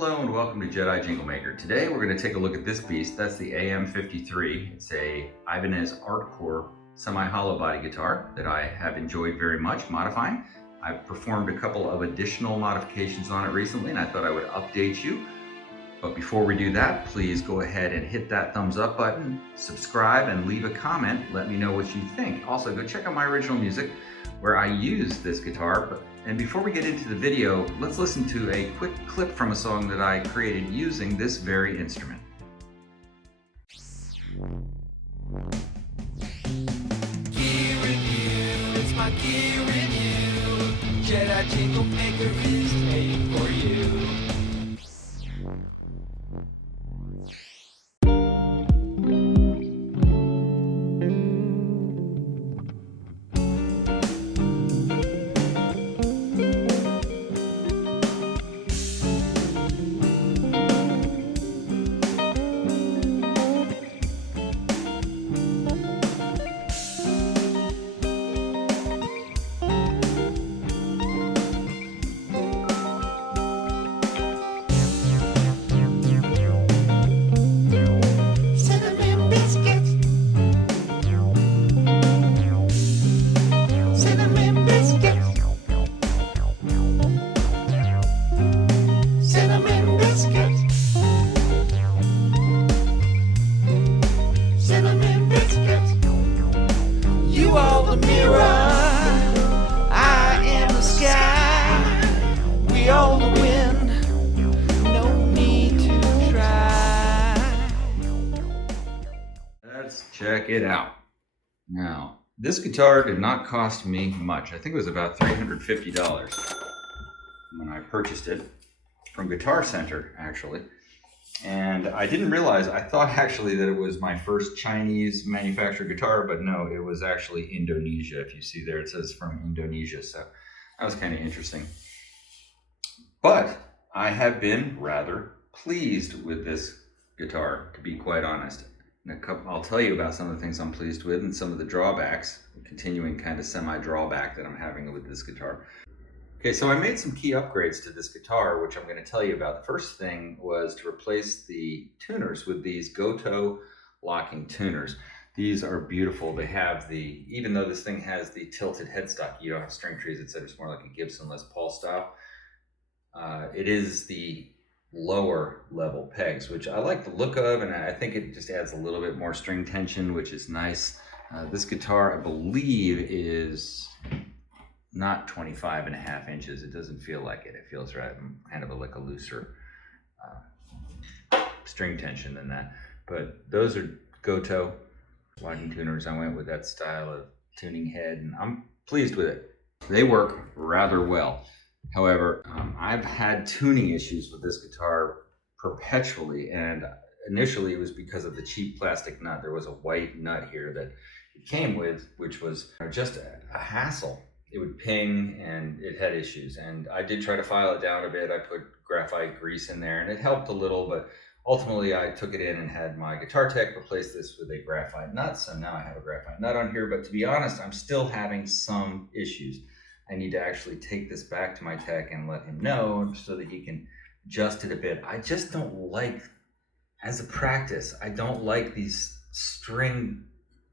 Hello and welcome to Jedi Jingle Maker. Today we're going to take a look at this beast. That's the AM53. It's a Ibanez Artcore semi-hollow body guitar that I have enjoyed very much modifying. I've performed a couple of additional modifications on it recently and I thought I would update you. But before we do that, please go ahead and hit that thumbs up button, subscribe, and leave a comment. Let me know what you think. Also, go check out my original music where I use this guitar. And before we get into the video, let's listen to a quick clip from a song that I created using this very instrument. Gear review, it's my gear review. Jedi Jingle Maker is made for you. You are the mirror, I am the sky. We are the wind, no need to try. Let's check it out. Now, this guitar did not cost me much. I think it was about $350 when I purchased it from Guitar Center, actually. And I didn't realize, I thought actually that it was my first Chinese manufactured guitar, but no, it was actually Indonesia. If you see there, it says from Indonesia. So that was kind of interesting. But I have been rather pleased with this guitar, to be quite honest. I'll tell you about some of the things I'm pleased with and some of the drawbacks, the continuing kind of semi-drawback that I'm having with this guitar. Okay, so I made some key upgrades to this guitar, which I'm going to tell you about. The first thing was to replace the tuners with these Goto locking tuners. These are beautiful. They have the, even though this thing has the tilted headstock, you don't have string trees, it's more like a Gibson Les Paul style. It is the lower level pegs, which I like the look of, and I think it just adds a little bit more string tension, which is nice. This guitar, I believe, is not 25.5 inches. It doesn't feel like it. It feels right, kind of like a looser string tension than that. But those are Goto locking tuners. I went with that style of tuning head, and I'm pleased with it. They work rather well. However, I've had tuning issues with this guitar perpetually, and initially it was because of the cheap plastic nut. There was a white nut here that it came with, which was just a hassle. It would ping and it had issues, and I did try to file it down a bit. I put graphite grease in there and it helped a little, but ultimately I took it in and had my guitar tech replace this with a graphite nut. So now I have a graphite nut on here, but to be honest, I'm still having some issues. I need to actually take this back to my tech and let him know so that he can adjust it a bit. I just don't like, as a practice, I don't like these string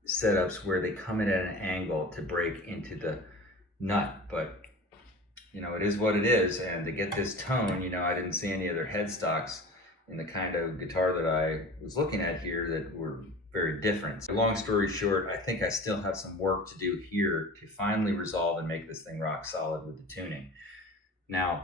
setups where they come in at an angle to break into the nut, but you know, it is what it is. And to get this tone, you know, I didn't see any other headstocks in the kind of guitar that I was looking at here that were very different. So long story short, I think I still have some work to do here to finally resolve and make this thing rock solid with the tuning. Now,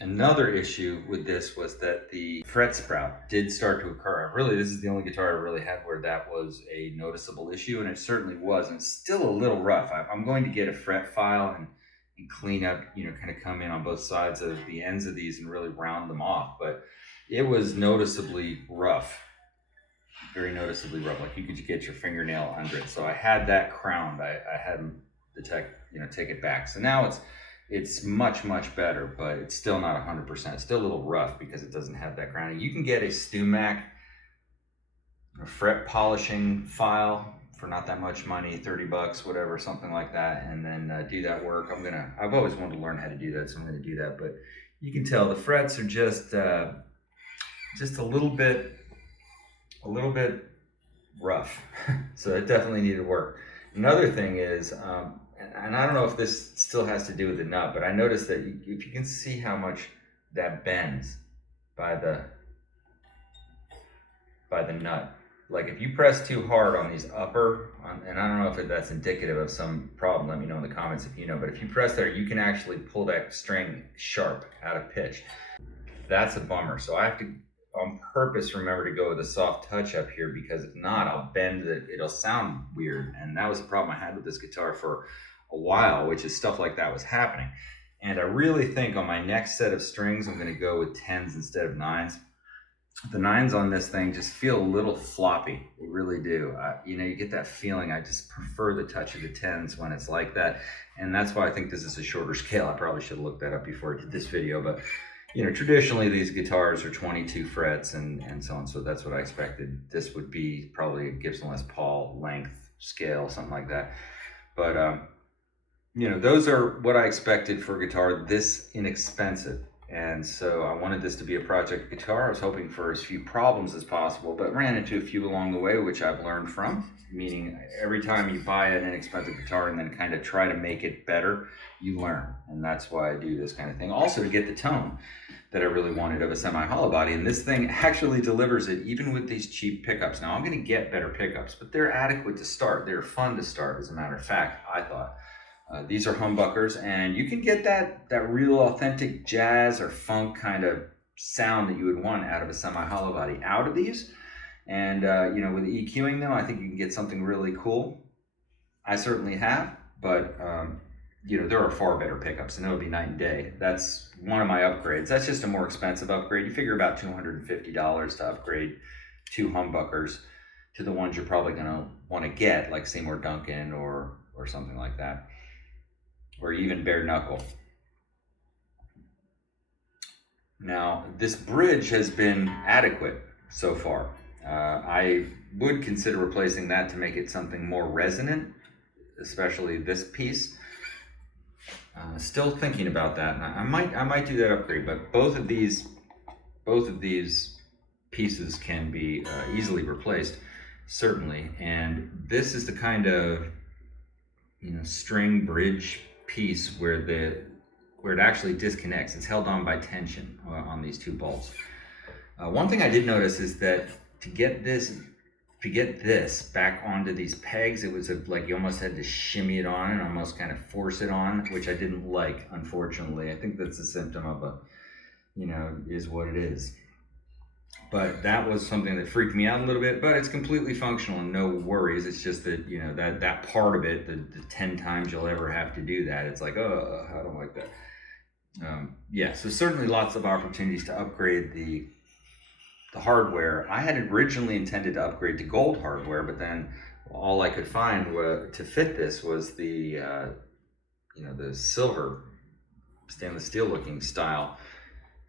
another issue with this was that the fret sprout did start to occur. Really, this is the only guitar I really had where that was a noticeable issue, and it certainly was, and it's still a little rough. I'm going to get a fret file and clean up, you know, kind of come in on both sides of the ends of these and really round them off, but it was noticeably rough, very noticeably rough, like you could get your fingernail under it. So I had that crowned. I had the tech, you know, take it back. So now it's much, much better, but it's still not 100%. It's still a little rough because it doesn't have that grounding. You can get a StewMac fret polishing file for not that much money, 30 bucks, whatever, something like that, and then do that work. I've always wanted to learn how to do that, so I'm gonna do that. But you can tell the frets are just just a little bit rough. So it definitely needed work. Another thing is, and I don't know if this still has to do with the nut, but I noticed that if you can see how much that bends by the nut. Like if you press too hard on these and I don't know if that's indicative of some problem, let me know in the comments if you know, but if you press there, you can actually pull that string sharp out of pitch. That's a bummer. So I have to, on purpose, remember to go with a soft touch up here, because if not, I'll bend it, it'll sound weird. And that was a problem I had with this guitar for a while, which is stuff like that was happening. And I really think on my next set of strings, I'm going to go with 10s instead of 9s. The 9s on this thing just feel a little floppy. They really do. You know, you get that feeling. I just prefer the touch of the 10s when it's like that. And that's why I think this is a shorter scale. I probably should have looked that up before I did this video, but you know, traditionally these guitars are 22 frets and so on. So that's what I expected. This would be probably a Gibson Les Paul length scale, something like that. But you know, those are what I expected for a guitar this inexpensive. And so I wanted this to be a project guitar. I was hoping for as few problems as possible, but ran into a few along the way, which I've learned from. Meaning every time you buy an inexpensive guitar and then kind of try to make it better, you learn. And that's why I do this kind of thing. Also to get the tone that I really wanted of a semi-hollow body. And this thing actually delivers it even with these cheap pickups. Now I'm gonna get better pickups, but they're adequate to start. They're fun to start, as a matter of fact, I thought. These are humbuckers, and you can get that real authentic jazz or funk kind of sound that you would want out of a semi-hollow body out of these. And you know, with EQing them, I think you can get something really cool. I certainly have, but you know, there are far better pickups, and it'll be night and day. That's one of my upgrades. That's just a more expensive upgrade. You figure about $250 to upgrade 2 humbuckers to the ones you're probably gonna want to get, like Seymour Duncan or something like that, or even bare knuckle. Now, this bridge has been adequate so far. I would consider replacing that to make it something more resonant, especially this piece. Still thinking about that, and I might do that upgrade. But both of these pieces can be easily replaced, certainly. And this is the kind of, you know, string bridge piece where it actually disconnects. It's held on by tension on these 2 bolts. One thing I did notice is that to get this back onto these pegs, it was like you almost had to shimmy it on and almost kind of force it on, which I didn't like, unfortunately. I think that's a symptom of a, you know, is what it is. But that was something that freaked me out a little bit, but it's completely functional and no worries. It's just that, you know, that part of it, the 10 times you'll ever have to do that, it's like, oh, I don't like that. Yeah, so certainly lots of opportunities to upgrade the hardware. I had originally intended to upgrade to gold hardware, but then all I could find to fit this was the, you know, the silver stainless steel looking style.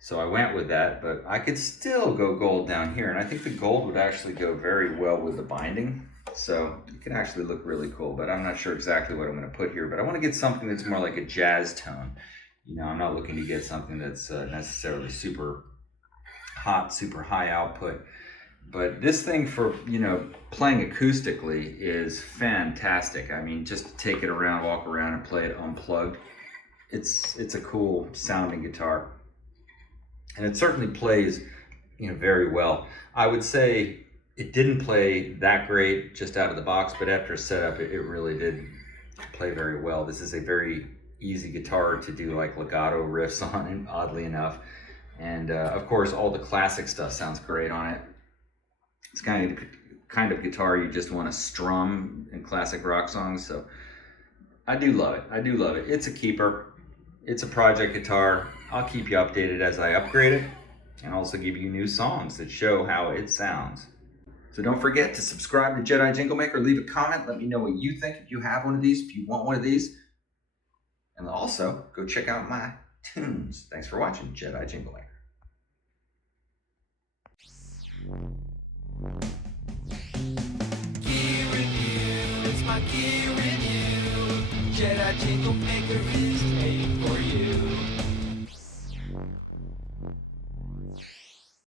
So I went with that, but I could still go gold down here, and I think the gold would actually go very well with the binding. So it can actually look really cool, but I'm not sure exactly what I'm going to put here. But I want to get something that's more like a jazz tone. You know, I'm not looking to get something that's necessarily super hot, super high output. But this thing for, you know, playing acoustically is fantastic. I mean, just to take it around, walk around and play it unplugged, it's a cool sounding guitar. And it certainly plays, you know, very well. I would say it didn't play that great just out of the box, but after setup, it really did play very well. This is a very easy guitar to do like legato riffs on, and oddly enough. And of course, all the classic stuff sounds great on it. It's kind of guitar you just want to strum in classic rock songs. So I do love it. I do love it. It's a keeper. It's a project guitar. I'll keep you updated as I upgrade it, and also give you new songs that show how it sounds. So don't forget to subscribe to Jedi Jingle Maker. Leave a comment. Let me know what you think if you have one of these, if you want one of these. And also, go check out my tunes. Thanks for watching Jedi Jingle Maker. Gear review, it's my gear review. Jedi Jingle Maker